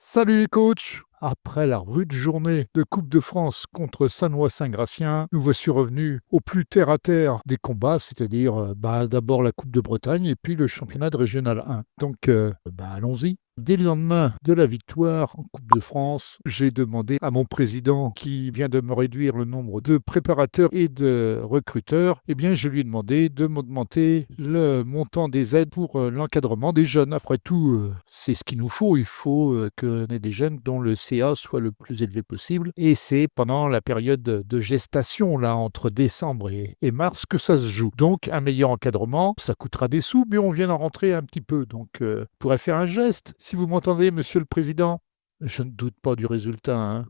Salut les coachs! Après la rude journée de Coupe de France contre Sannois-Saint-Gratien, nous voici revenus au plus terre à terre des combats, c'est-à-dire d'abord la Coupe de Bretagne et puis le championnat de Régional 1. Donc allons-y. Dès le lendemain de la victoire en Coupe de France, j'ai demandé à mon président qui vient de me réduire le nombre de préparateurs et de recruteurs, eh bien je lui ai demandé de m'augmenter le montant des aides pour l'encadrement des jeunes. Après tout, c'est ce qu'il nous faut. Il faut qu'on ait des jeunes dont le CA soit le plus élevé possible. Et c'est pendant la période de gestation, là, entre décembre et mars, que ça se joue. Donc, un meilleur encadrement, ça coûtera des sous, mais on vient d'en rentrer un petit peu. Donc, on pourrait faire un geste, si vous m'entendez, monsieur le président. Je ne doute pas du résultat, hein.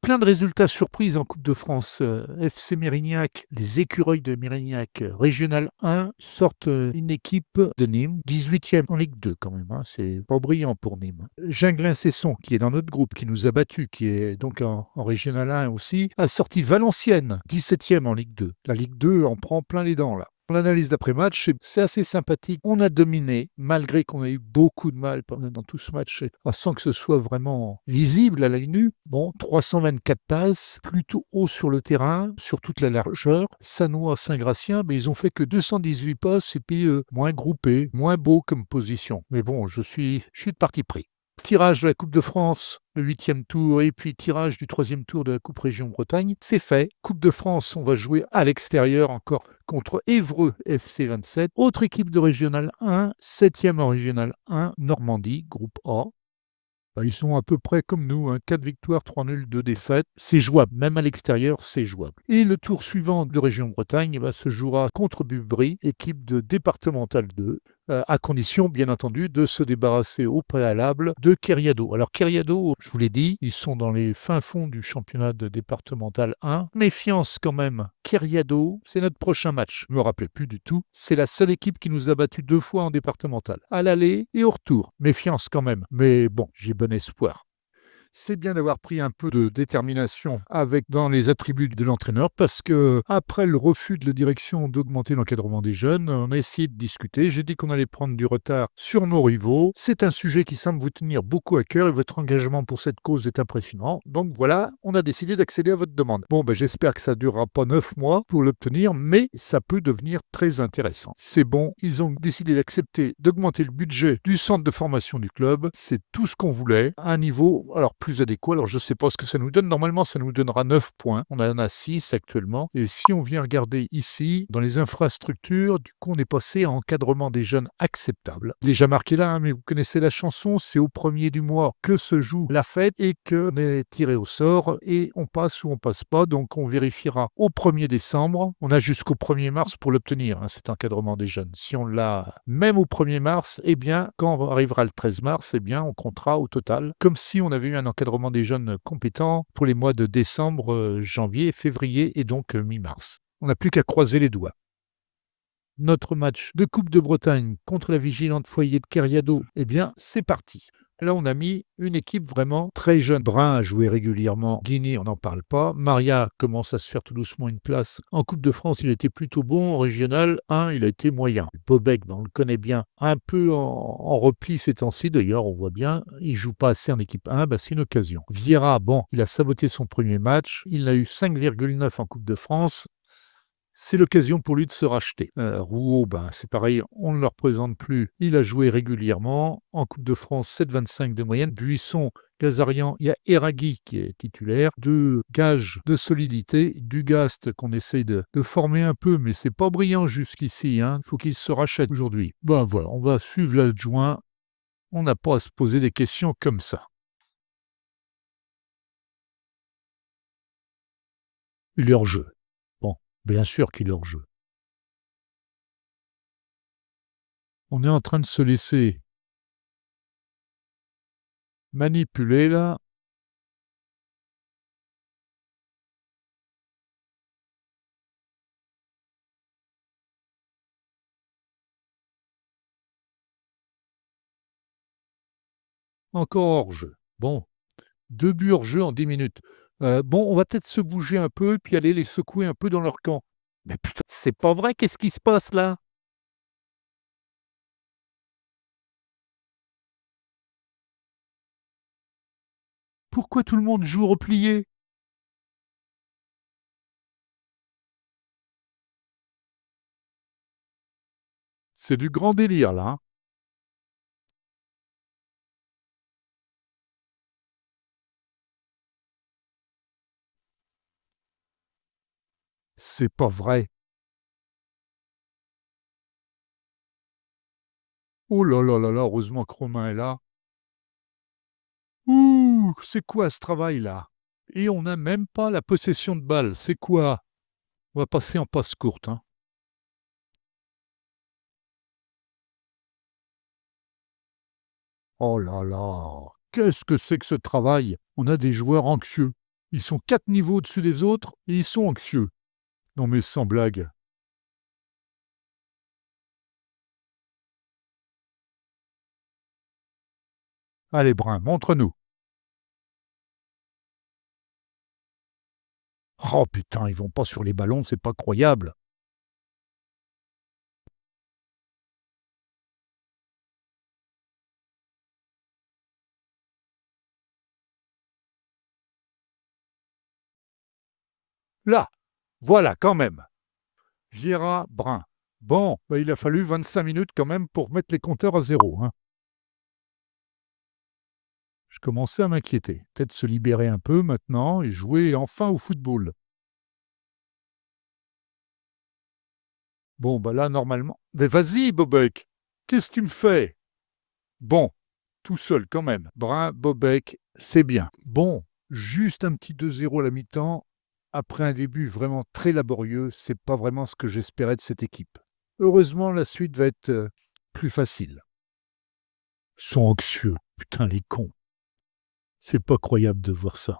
Plein de résultats surprises en Coupe de France. FC Mérignac, les Écureuils de Mérignac, Régional 1, sortent une équipe de Nîmes, 18e en Ligue 2 quand même, hein, c'est pas brillant pour Nîmes. Ginglin-Cesson, qui est dans notre groupe, qui nous a battus, qui est donc en Régional 1 aussi, a sorti Valenciennes, 17e en Ligue 2. La Ligue 2 en prend plein les dents là. L'analyse d'après-match, c'est assez sympathique. On a dominé, malgré qu'on a eu beaucoup de mal dans tout ce match, sans que ce soit vraiment visible à l'œil nu. Bon, 324 passes, plutôt haut sur le terrain, sur toute la largeur. Sannois, Saint-Gratien, mais ils ont fait que 218 passes et puis moins groupés, moins beau comme position. Mais bon, je suis de parti pris. Tirage de la Coupe de France, le 8e tour, et puis tirage du 3e tour de la Coupe Région Bretagne, c'est fait. Coupe de France, on va jouer à l'extérieur encore contre Évreux FC 27. Autre équipe de Régional 1, 7e en Régional 1, Normandie, groupe A. Ils sont à peu près comme nous, hein, 4 victoires, 3 nuls, 2 défaites. C'est jouable, même à l'extérieur, c'est jouable. Et le tour suivant de Région Bretagne se jouera contre Bubry, équipe de départemental 2, à condition, bien entendu, de se débarrasser au préalable de Keriado. Alors Keriado, je vous l'ai dit, ils sont dans les fins fonds du championnat de départemental 1. Méfiance quand même. Keriado, c'est notre prochain match. Je ne me rappelais plus du tout. C'est la seule équipe qui nous a battus 2 fois en départemental, à l'aller et au retour. Méfiance quand même. Mais bon, j'ai bon espoir. C'est bien d'avoir pris un peu de détermination avec dans les attributs de l'entraîneur parce que après le refus de la direction d'augmenter l'encadrement des jeunes, on a essayé de discuter. J'ai dit qu'on allait prendre du retard sur nos rivaux. C'est un sujet qui semble vous tenir beaucoup à cœur et votre engagement pour cette cause est impressionnant. Donc voilà, on a décidé d'accéder à votre demande. Bon, j'espère que ça ne durera pas 9 mois pour l'obtenir, mais ça peut devenir très intéressant. C'est bon, ils ont décidé d'accepter d'augmenter le budget du centre de formation du club. C'est tout ce qu'on voulait, à un niveau alors plus adéquat. Alors je ne sais pas ce que ça nous donne. Normalement, ça nous donnera 9 points. On en a 6 actuellement. Et si on vient regarder ici, dans les infrastructures, du coup, on est passé à encadrement des jeunes acceptable. Déjà marqué là, hein, mais vous connaissez la chanson, c'est au premier du mois que se joue la fête et qu'on est tiré au sort et on passe ou on passe pas. Donc on vérifiera au 1er décembre. On a jusqu'au 1er mars pour l'obtenir, hein, cet encadrement des jeunes. Si on l'a même au 1er mars, eh bien, quand arrivera le 13 mars, eh bien, on comptera au total comme si on avait eu un encadrement des jeunes compétents pour les mois de décembre, janvier, février et donc mi-mars. On n'a plus qu'à croiser les doigts. Notre match de Coupe de Bretagne contre la Vigilante Foyer de Keriado, eh bien, c'est parti. Là, on a mis une équipe vraiment très jeune. Brun a joué régulièrement. Guigny, on n'en parle pas. Maria commence à se faire tout doucement une place. En Coupe de France, il était plutôt bon. En Régional 1, il a été moyen. Bobek, on le connaît bien. Un peu en repli ces temps-ci, d'ailleurs, on voit bien. Il joue pas assez en équipe 1, c'est une occasion. Vieira, il a saboté son premier match. Il a eu 5,9 en Coupe de France. C'est l'occasion pour lui de se racheter. Rouault, c'est pareil, on ne le représente plus. Il a joué régulièrement. En Coupe de France, 7,25 de moyenne. Buisson, Gazarian, il y a Eragui qui est titulaire. Deux gages de solidité. Dugast qu'on essaye de former un peu, mais c'est pas brillant jusqu'ici. Il faut qu'il se rachète aujourd'hui. Voilà, on va suivre l'adjoint. On n'a pas à se poser des questions comme ça. Il est hors jeu. Bon, bien sûr qu'il est hors jeu. On est en train de se laisser manipuler là. Encore hors-jeu. Bon, 2 buts hors-jeu en 10 minutes. On va peut-être se bouger un peu, puis aller les secouer un peu dans leur camp. Mais putain, c'est pas vrai, qu'est-ce qui se passe là? Pourquoi tout le monde joue replié? C'est du grand délire là, hein. C'est pas vrai. Oh là là là là, heureusement que Romain est là. Ouh, c'est quoi ce travail-là? Et on n'a même pas la possession de balle, c'est quoi? On va passer en passe courte, hein. Oh là là, qu'est-ce que c'est que ce travail? On a des joueurs anxieux. Ils sont 4 niveaux au-dessus des autres et ils sont anxieux. Non mais sans blague. Allez Brun, montre-nous. Oh putain, ils vont pas sur les ballons, c'est pas croyable. Là, voilà quand même. Vieira, Brun. Bon, bah, il a fallu 25 minutes quand même pour mettre les compteurs à zéro, hein. Je commençais à m'inquiéter. Peut-être se libérer un peu maintenant et jouer enfin au football. Bon, bah là, normalement. Mais vas-y, Bobek, qu'est-ce que tu me fais? Bon, tout seul quand même. Brun, Bobek, c'est bien. Bon, juste un petit 2-0 à la mi-temps. Après un début vraiment très laborieux, c'est pas vraiment ce que j'espérais de cette équipe. Heureusement, la suite va être plus facile. Ils sont anxieux, putain, les cons. C'est pas croyable de voir ça.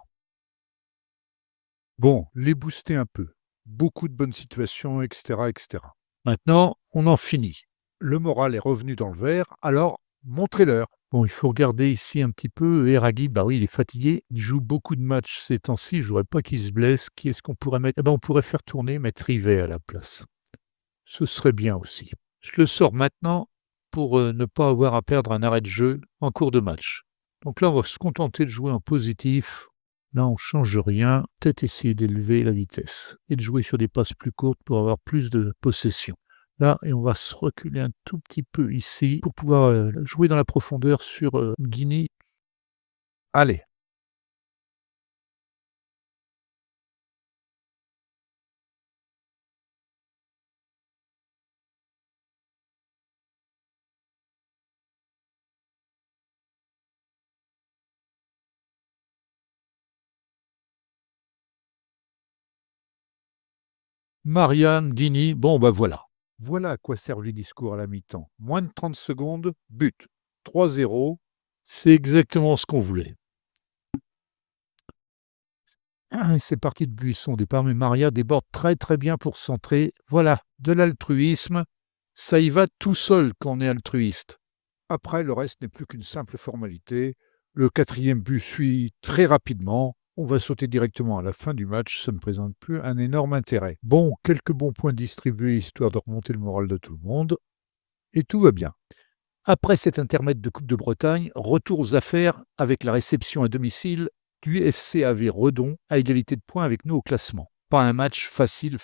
Bon, les booster un peu. Beaucoup de bonnes situations, etc., etc. Maintenant, on en finit. Le moral est revenu dans le vert, alors montrez-leur. Bon, il faut regarder ici un petit peu. Eragui, bah oui, il est fatigué. Il joue beaucoup de matchs ces temps-ci. Je voudrais pas qu'il se blesse. Qui est-ce qu'on pourrait mettre? Eh ben, on pourrait faire tourner, mettre Rivet à la place. Ce serait bien aussi. Je le sors maintenant pour ne pas avoir à perdre un arrêt de jeu en cours de match. Donc là, on va se contenter de jouer en positif. Là, on ne change rien. Peut-être essayer d'élever la vitesse et de jouer sur des passes plus courtes pour avoir plus de possession. Là, et on va se reculer un tout petit peu ici pour pouvoir jouer dans la profondeur sur Guinée. Allez, Marianne, Dini, bon ben voilà. Voilà à quoi servent les discours à la mi-temps. Moins de 30 secondes, but. 3-0, c'est exactement ce qu'on voulait. C'est parti de Buisson au départ, mais Maria déborde très très bien pour centrer. Voilà, de l'altruisme. Ça y va tout seul quand on est altruiste. Après, le reste n'est plus qu'une simple formalité. Le quatrième but suit très rapidement. On va sauter directement à la fin du match, ça ne présente plus un énorme intérêt. Bon, quelques bons points distribués histoire de remonter le moral de tout le monde, et tout va bien. Après cet intermède de Coupe de Bretagne, retour aux affaires avec la réception à domicile du FC AV Redon à égalité de points avec nous au classement. Pas un match facile.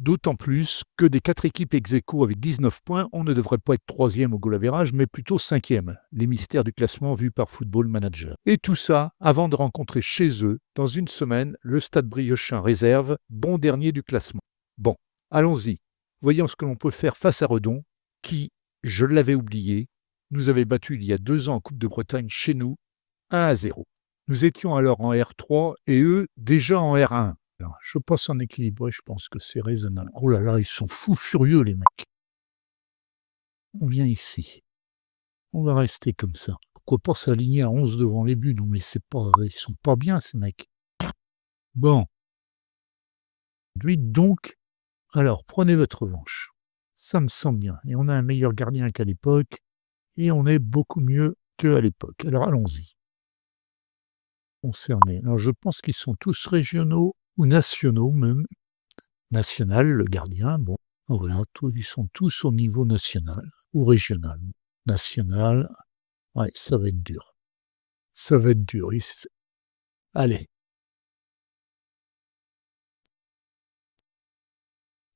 D'autant plus que des 4 équipes ex aequo avec 19 points, on ne devrait pas être troisième au goal average, mais plutôt cinquième. Les mystères du classement vus par Football Manager. Et tout ça avant de rencontrer chez eux, dans une semaine, le Stade Briochin réserve, bon dernier du classement. Bon, allons-y. Voyons ce que l'on peut faire face à Redon, qui, je l'avais oublié, nous avait battus il y a 2 ans en Coupe de Bretagne chez nous, 1-0. Nous étions alors en R3 et eux déjà en R1. Alors, je passe en équilibré, je pense que c'est raisonnable. Oh là là, ils sont fous furieux les mecs. On vient ici. On va rester comme ça. Pourquoi pas s'aligner à 11 devant les buts? Non mais c'est pas, ils sont pas bien ces mecs. Bon, lui donc, alors prenez votre revanche. Ça me semble bien. Et on a un meilleur gardien qu'à l'époque. Et on est beaucoup mieux qu'à l'époque. Alors allons-y. Concernés. Alors je pense qu'ils sont tous régionaux ou nationaux même. National, le gardien, bon, voilà, ils sont tous au niveau national ou régional. National, ouais, ça va être dur. Ça va être dur. Allez,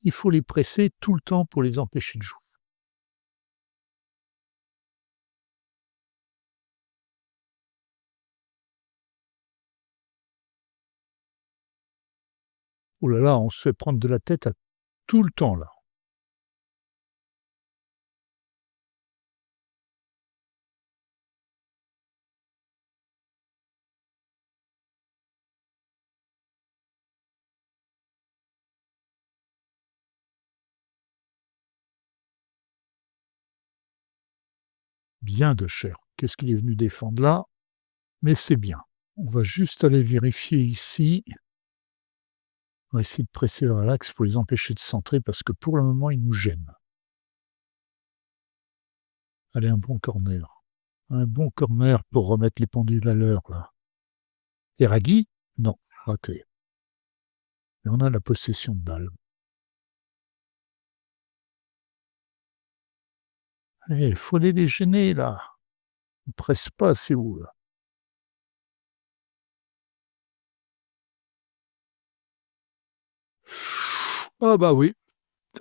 il faut les presser tout le temps pour les empêcher de jouer. Oh là là, on se fait prendre de la tête à tout le temps là. Bien de Cher. Qu'est-ce qu'il est venu défendre là? Mais c'est bien. On va juste aller vérifier ici. On va essayer de presser le relax pour les empêcher de centrer parce que pour le moment, ils nous gênent. Allez, un bon corner. Un bon corner pour remettre les pendules à l'heure là. Et Ragui? Non, raté. Et on a la possession de balle. Il faut aller les gêner là. Ils pressent pas assez haut là. Ah bah oui,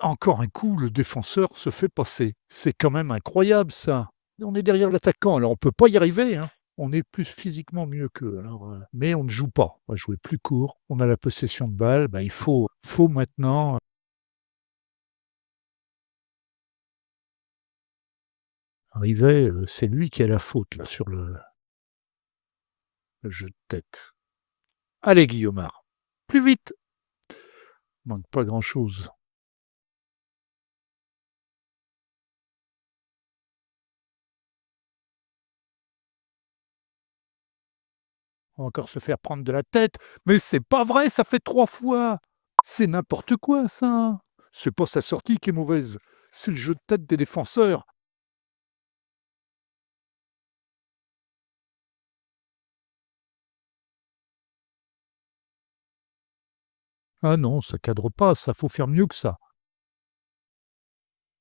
encore un coup, le défenseur se fait passer. C'est quand même incroyable ça. On est derrière l'attaquant, alors on peut pas y arriver, hein. On est plus physiquement mieux qu'eux, alors, mais on ne joue pas. On va jouer plus court. On a la possession de balle, bah, il faut maintenant arriver, c'est lui qui a la faute là sur le jeu de tête. Allez Guillaumard, plus vite! Manque pas grand-chose. On va encore se faire prendre de la tête. Mais c'est pas vrai, ça fait 3 fois! C'est n'importe quoi ça! C'est pas sa sortie qui est mauvaise, c'est le jeu de tête des défenseurs. Ah non, ça cadre pas, ça, faut faire mieux que ça.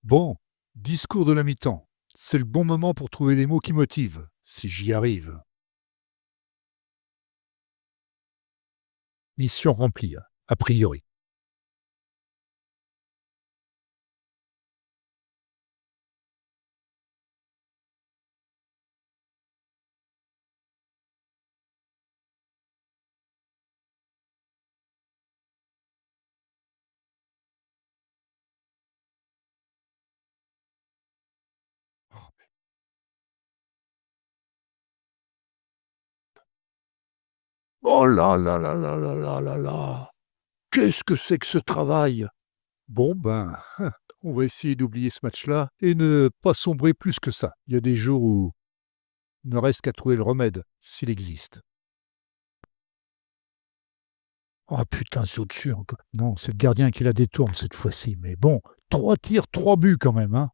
Bon, discours de la mi-temps. C'est le bon moment pour trouver les mots qui motivent, si j'y arrive. Mission remplie, a priori. Oh là là là là là là là là! Qu'est-ce que c'est que ce travail? Bon ben, on va essayer d'oublier ce match-là et ne pas sombrer plus que ça. Il y a des jours où il ne reste qu'à trouver le remède, s'il existe. Oh putain, c'est au-dessus encore. Non, c'est le gardien qui la détourne cette fois-ci, mais bon, 3 tirs, 3 buts quand même, hein.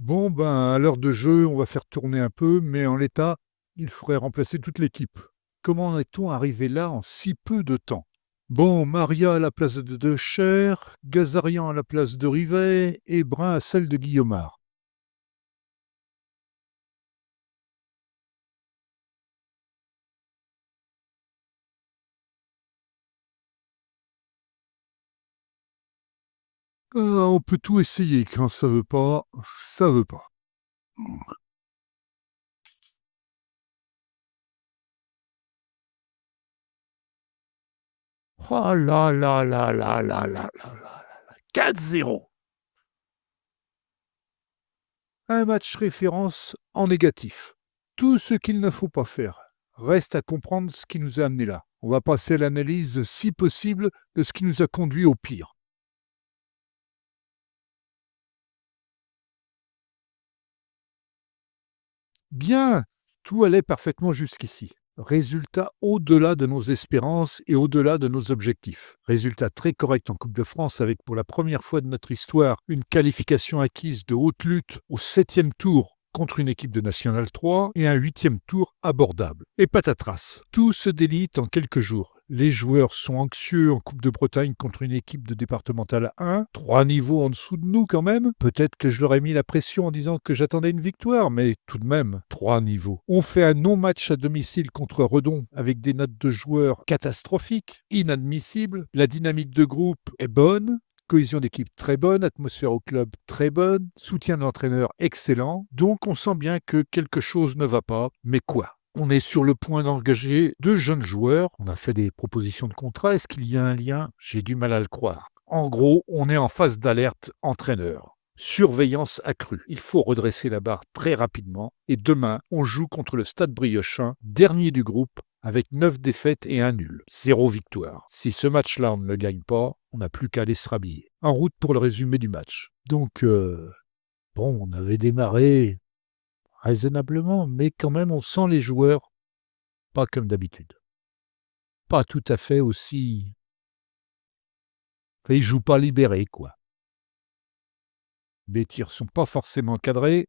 Bon, ben, à l'heure de jeu, on va faire tourner un peu, mais en l'état, il faudrait remplacer toute l'équipe. Comment en est-on arrivé là en si peu de temps? Bon, Maria à la place de Decher, Gazarian à la place de Rivet et Brun à celle de Guillaumard. On peut tout essayer, quand ça veut pas, ça veut pas. Oh là là là là là là là là. 4-0. Un match référence en négatif. Tout ce qu'il ne faut pas faire. Reste à comprendre ce qui nous a amenés là. On va passer à l'analyse, si possible, de ce qui nous a conduit au pire. Bien, tout allait parfaitement jusqu'ici. Résultat au-delà de nos espérances et au-delà de nos objectifs. Résultat très correct en Coupe de France avec pour la première fois de notre histoire une qualification acquise de haute lutte au 7e tour contre une équipe de National 3 et un 8e tour abordable. Et patatras, tout se délite en quelques jours. Les joueurs sont anxieux en Coupe de Bretagne contre une équipe de départementale 1, 3 niveaux en dessous de nous quand même. Peut-être que je leur ai mis la pression en disant que j'attendais une victoire, mais tout de même, 3 niveaux. On fait un non-match à domicile contre Redon avec des notes de joueurs catastrophiques, inadmissibles. La dynamique de groupe est bonne. Cohésion d'équipe très bonne, atmosphère au club très bonne, soutien de l'entraîneur excellent. Donc on sent bien que quelque chose ne va pas. Mais quoi? On est sur le point d'engager 2 jeunes joueurs. On a fait des propositions de contrat. Est-ce qu'il y a un lien? J'ai du mal à le croire. En gros, on est en phase d'alerte entraîneur. Surveillance accrue. Il faut redresser la barre très rapidement. Et demain, on joue contre le Stade Briochin, dernier du groupe, avec 9 défaites et un nul. 0 victoire. Si ce match-là, on ne le gagne pas, on n'a plus qu'à aller se rhabiller. En route pour le résumé du match. Donc, bon, on avait démarré raisonnablement, mais quand même, on sent les joueurs pas comme d'habitude. Pas tout à fait aussi. Enfin, ils jouent pas libérés, quoi. Les tirs sont pas forcément cadrés.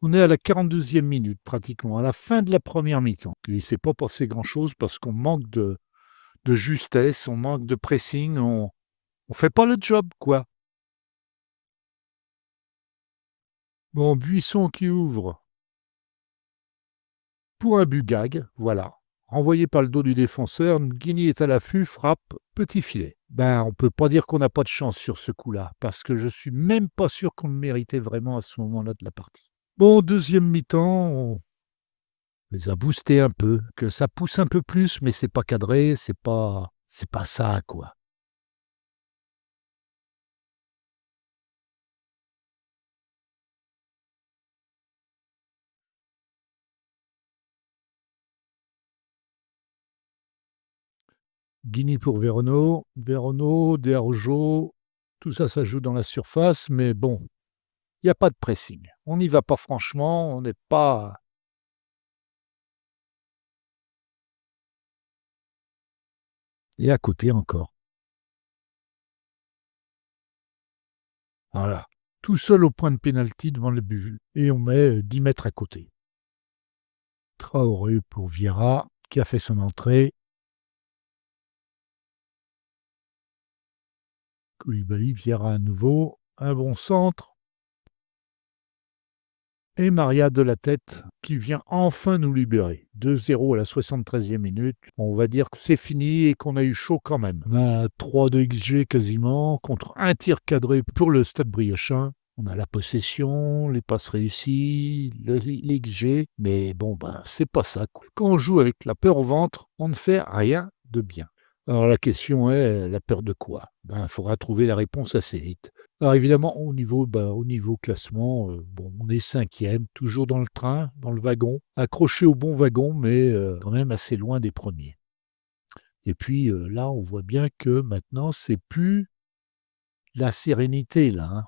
On est à la 42e minute, pratiquement, à la fin de la première mi-temps. Il ne s'est pas passé grand-chose parce qu'on manque de justesse, on manque de pressing, on fait pas le job, quoi. Bon, Buisson qui ouvre pour un but gag, voilà. Renvoyé par le dos du défenseur, Guigny est à l'affût, frappe, petit filet. Ben, on peut pas dire qu'on n'a pas de chance sur ce coup-là, parce que je suis même pas sûr qu'on le méritait vraiment à ce moment-là de la partie. Bon, deuxième mi-temps, on les a boostés un peu, que ça pousse un peu plus, mais c'est pas cadré, c'est pas ça, quoi. Guigny pour Verono, Verono, Derjo, tout ça, ça joue dans la surface, mais bon, il n'y a pas de pressing. On n'y va pas franchement, on n'est pas. Et à côté encore. Voilà. Tout seul au point de pénalty devant le but. Et on met 10 mètres à côté. Traoré pour Vieira, qui a fait son entrée. Koulibaly, Vieira à nouveau. Un bon centre. Et Maria de la tête qui vient enfin nous libérer. 2-0 à la 73e minute. On va dire que c'est fini et qu'on a eu chaud quand même. On a 3 de XG quasiment contre un tir cadré pour le Stade Briochin. On a la possession, les passes réussies, l'XG, mais bon, ben, c'est pas ça, quoi. Quand on joue avec la peur au ventre, on ne fait rien de bien. Alors la question est, la peur de quoi? Ben, il faudra trouver la réponse assez vite. Alors évidemment, au niveau classement, bon, on est 5e, toujours dans le train, dans le wagon, accroché au bon wagon, mais quand même assez loin des premiers. Et puis là, on voit bien que maintenant, c'est plus la sérénité, là, hein.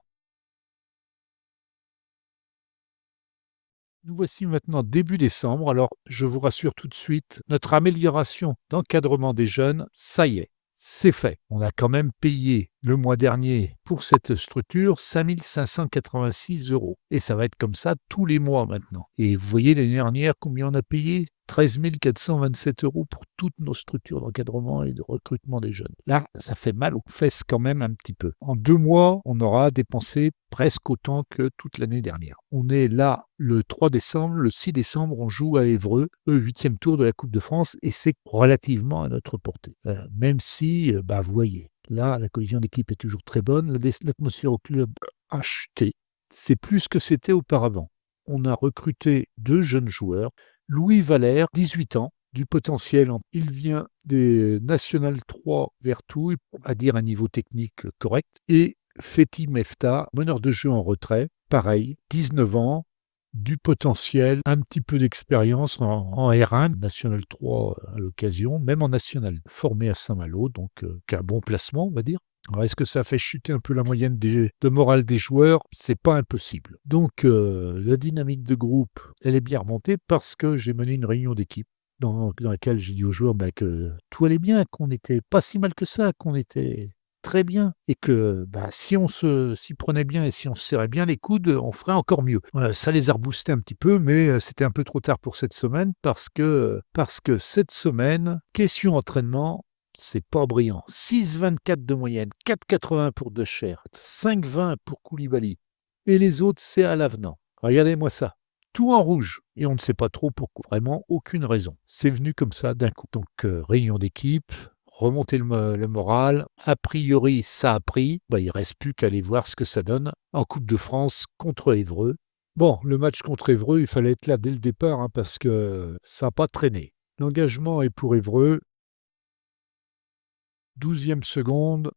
Nous voici maintenant début décembre, alors je vous rassure tout de suite, notre amélioration d'encadrement des jeunes, ça y est, c'est fait. On a quand même payé le mois dernier pour cette structure 5 586 €. Et ça va être comme ça tous les mois maintenant. Et vous voyez l'année dernière combien on a payé? 13 427 € pour toutes nos structures d'encadrement et de recrutement des jeunes. Là, ça fait mal aux fesses quand même un petit peu. En 2 mois, on aura dépensé presque autant que toute l'année dernière. On est là le 3 décembre, le 6 décembre, on joue à Évreux, le 8e tour de la Coupe de France, et c'est relativement à notre portée. Même si, vous voyez, là, la cohésion d'équipe est toujours très bonne, l'atmosphère au club a chuté. C'est plus que c'était auparavant. On a recruté 2 jeunes joueurs. Louis Valère, 18 ans, du potentiel. Il vient des National 3 Vertou, à dire un niveau technique correct. Et Fethi Mefta, meneur de jeu en retrait, pareil, 19 ans, du potentiel, un petit peu d'expérience en R1, National 3 à l'occasion, même en National, formé à Saint-Malo, donc qui a un bon placement, on va dire. Alors, est-ce que ça fait chuter un peu la moyenne de morale des joueurs? C'est pas impossible. Donc, la dynamique de groupe, elle est bien remontée parce que j'ai mené une réunion d'équipe dans laquelle j'ai dit aux joueurs que tout allait bien, qu'on n'était pas si mal que ça, qu'on était très bien et que, si on s'y prenait bien et si on se serrait bien les coudes, on ferait encore mieux. Ça les a reboostés un petit peu, mais c'était un peu trop tard pour cette semaine parce que cette semaine, question entraînement, c'est pas brillant. 6,24 de moyenne, 4,80 pour De Scherdt, 5,20 pour Koulibaly et les autres, c'est à l'avenant. Regardez-moi ça. Tout en rouge. Et on ne sait pas trop pourquoi. Vraiment aucune raison. C'est venu comme ça d'un coup. Donc, réunion d'équipe, remonter le moral. A priori, ça a pris. Il ne reste plus qu'à aller voir ce que ça donne en Coupe de France contre Évreux. Bon, le match contre Évreux, il fallait être là dès le départ parce que ça n'a pas traîné. L'engagement est pour Évreux. 12e seconde.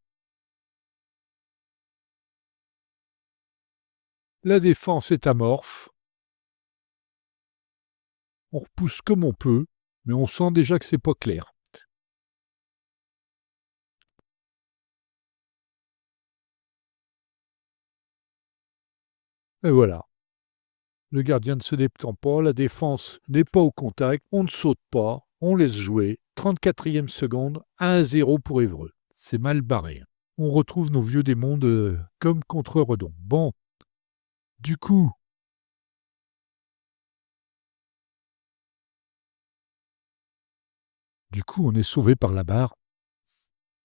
La défense est amorphe. On repousse comme on peut, mais on sent déjà que c'est pas clair. Et voilà. Le gardien ne se détend pas, la défense n'est pas au contact, on ne saute pas, on laisse jouer. 34e seconde, 1-0 pour Évreux. C'est mal barré. On retrouve nos vieux démons comme contre Redon. Bon, du coup, on est sauvé par la barre,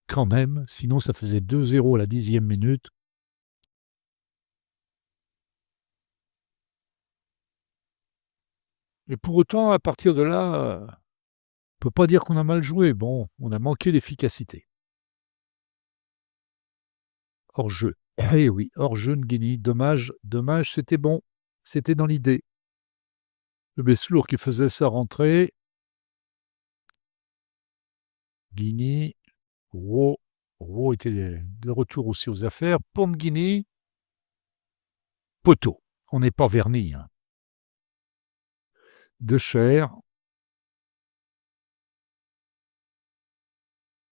quand même, sinon ça faisait 2-0 à la 10e minute. Et pour autant, à partir de là, on ne peut pas dire qu'on a mal joué. Bon, on a manqué d'efficacité. Hors-jeu. Eh oui, hors-jeu Ngueni. Dommage, dommage, c'était bon. C'était dans l'idée. Le Beslour qui faisait sa rentrée. Guigny. Ro. Ro était de retour aussi aux affaires. Pour Guigny. Poteau. On n'est pas verni. Hein. De chair.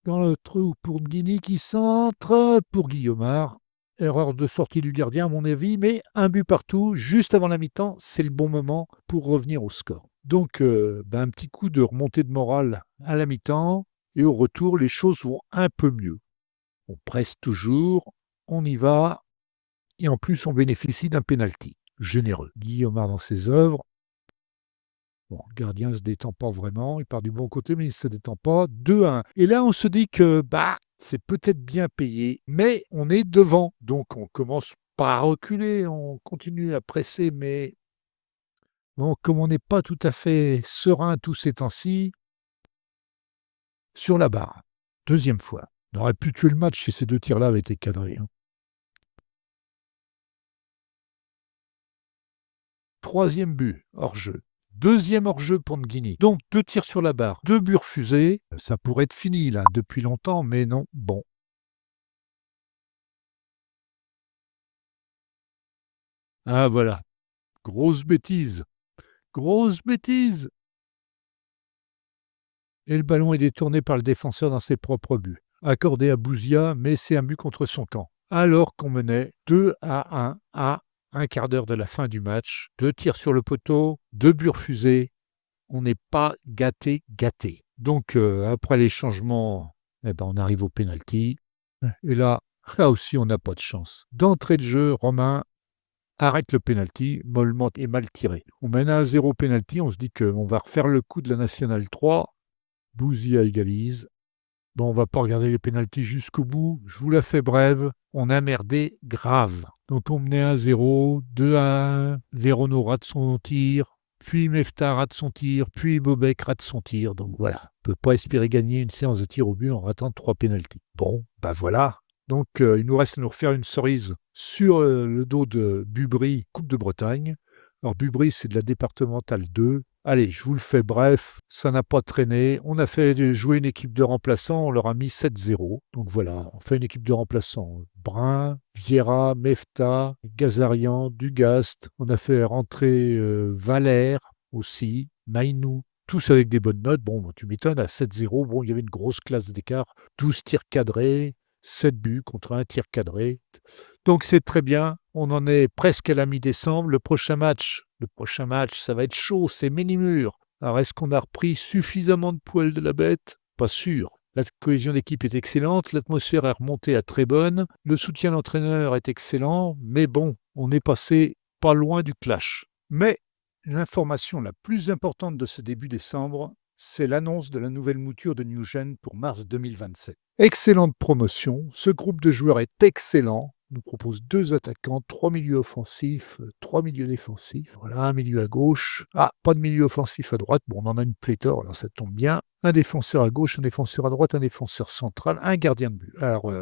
Dans le trou pour Guigny qui centre. Pour Guillaumard. Erreur de sortie du gardien, à mon avis, mais un but partout, juste avant la mi-temps, c'est le bon moment pour revenir au score. Donc, un petit coup de remontée de morale à la mi-temps, et au retour, les choses vont un peu mieux. On presse toujours, on y va, et en plus, on bénéficie d'un pénalty généreux. Guillaumard dans ses œuvres. Bon, le gardien ne se détend pas vraiment, il part du bon côté, mais il ne se détend pas. 2-1. Et là, on se dit que c'est peut-être bien payé, mais on est devant. Donc, on commence pas à reculer, on continue à presser, mais bon, comme on n'est pas tout à fait serein tous ces temps-ci, sur la barre. Deuxième fois. On aurait pu tuer le match si ces deux tirs-là avaient été cadrés. Hein. Troisième but, hors-jeu. Deuxième hors-jeu pour Nguini. Donc, 2 tirs sur la barre, 2 buts refusés. Ça pourrait être fini, là, depuis longtemps, mais non. Bon. Ah, voilà. Grosse bêtise. Grosse bêtise. Et le ballon est détourné par le défenseur dans ses propres buts. Accordé à Bouzia, mais c'est un but contre son camp. Alors qu'on menait 2-1 à un quart d'heure de la fin du match. 2 tirs sur le poteau, 2 buts refusés. On n'est pas gâté, gâté. Donc, après les changements, on arrive au pénalty. Et là aussi, on n'a pas de chance. D'entrée de jeu, Romain arrête le pénalty, mollement et mal tiré. On mène à 1-0 pénalty, on se dit qu'on va refaire le coup de la Nationale 3. Bouzia égalise. Bon, on va pas regarder les pénaltys jusqu'au bout. Je vous la fais brève. On a merdé grave. Donc on menait 1-0, 2-1. Vérono rate son tir. Puis Mefta rate son tir. Puis Bobek rate son tir. Donc voilà. On ne peut pas espérer gagner une séance de tir au but en ratant 3 pénaltys. Bon, voilà. Donc il nous reste à nous refaire une cerise sur le dos de Bubry, Coupe de Bretagne. Alors Bubry, c'est de la départementale 2. Allez, je vous le fais bref, ça n'a pas traîné. On a fait jouer une équipe de remplaçants, on leur a mis 7-0. Donc voilà, on fait une équipe de remplaçants. Brun, Vieira, Mefta, Gazarian, Dugast. On a fait rentrer Valère aussi, Mainou. Tous avec des bonnes notes. Bon, tu m'étonnes, à 7-0, bon, il y avait une grosse classe d'écart. 12 tirs cadrés, 7 buts contre un tir cadré. Donc c'est très bien, on en est presque à la mi-décembre. Le prochain match, ça va être chaud, c'est Ménimur. Alors est-ce qu'on a repris suffisamment de poils de la bête? Pas sûr. La cohésion d'équipe est excellente, l'atmosphère est remontée à très bonne, le soutien de l'entraîneur est excellent, mais bon, on est passé pas loin du clash. Mais l'information la plus importante de ce début décembre, c'est l'annonce de la nouvelle mouture de Newgen pour mars 2027. Excellente promotion, ce groupe de joueurs est excellent, nous propose 2 attaquants, 3 milieux offensifs, 3 milieux défensifs, voilà, un milieu à gauche. Ah, pas de milieu offensif à droite, bon, on en a une pléthore, alors ça tombe bien. Un défenseur à gauche, un défenseur à droite, un défenseur central, un gardien de but. Alors,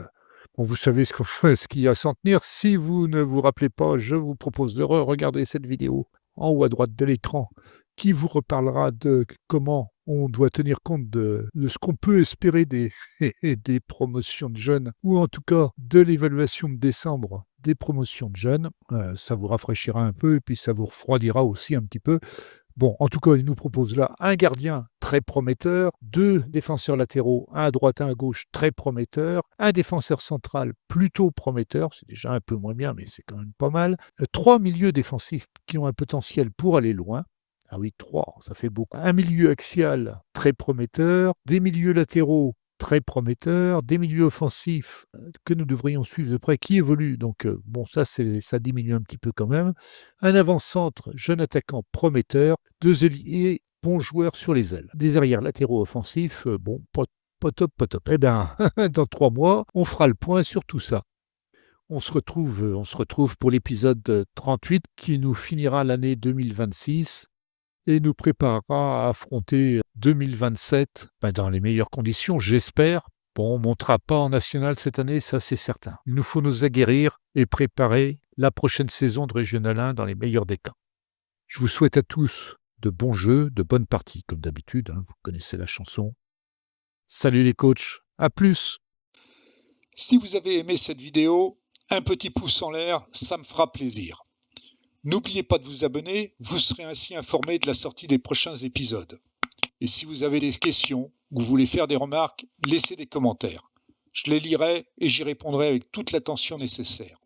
bon, vous savez ce qu'il y a à s'en tenir. Si vous ne vous rappelez pas, je vous propose de regarder cette vidéo en haut à droite de l'écran qui vous reparlera de comment on doit tenir compte de ce qu'on peut espérer des, des promotions de jeunes, ou en tout cas de l'évaluation de décembre des promotions de jeunes. Ça vous rafraîchira un peu et puis ça vous refroidira aussi un petit peu. Bon, en tout cas, il nous propose là un gardien très prometteur, 2 défenseurs latéraux, un à droite, un à gauche, très prometteur, un défenseur central plutôt prometteur, c'est déjà un peu moins bien, mais c'est quand même pas mal, 3 milieux défensifs qui ont un potentiel pour aller loin. Ah oui, 3, ça fait beaucoup. Un milieu axial très prometteur, des milieux latéraux très prometteurs, des milieux offensifs que nous devrions suivre de près, qui évoluent. Donc, bon, ça diminue un petit peu quand même. Un avant-centre, jeune attaquant prometteur, 2 ailiers, bons joueurs sur les ailes. Des arrières latéraux offensifs, bon, pas top, pas top. Eh bien, dans 3 mois, on fera le point sur tout ça. On se retrouve pour l'épisode 38 qui nous finira l'année 2026 et nous préparera à affronter 2027 dans les meilleures conditions, j'espère. Bon, on ne montera pas en national cette année, ça c'est certain. Il nous faut nous aguerrir et préparer la prochaine saison de Régional 1 dans les meilleurs des cas. Je vous souhaite à tous de bons jeux, de bonnes parties, comme d'habitude, hein, vous connaissez la chanson. Salut les coachs, à plus! Si vous avez aimé cette vidéo, un petit pouce en l'air, ça me fera plaisir. N'oubliez pas de vous abonner, vous serez ainsi informé de la sortie des prochains épisodes. Et si vous avez des questions ou voulez faire des remarques, laissez des commentaires. Je les lirai et j'y répondrai avec toute l'attention nécessaire.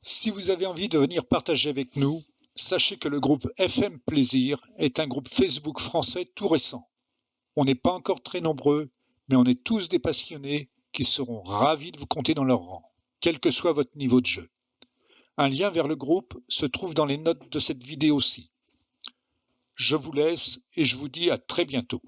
Si vous avez envie de venir partager avec nous, sachez que le groupe FM Plaisir est un groupe Facebook français tout récent. On n'est pas encore très nombreux, mais on est tous des passionnés qui seront ravis de vous compter dans leur rang, quel que soit votre niveau de jeu. Un lien vers le groupe se trouve dans les notes de cette vidéo-ci. Je vous laisse et je vous dis à très bientôt.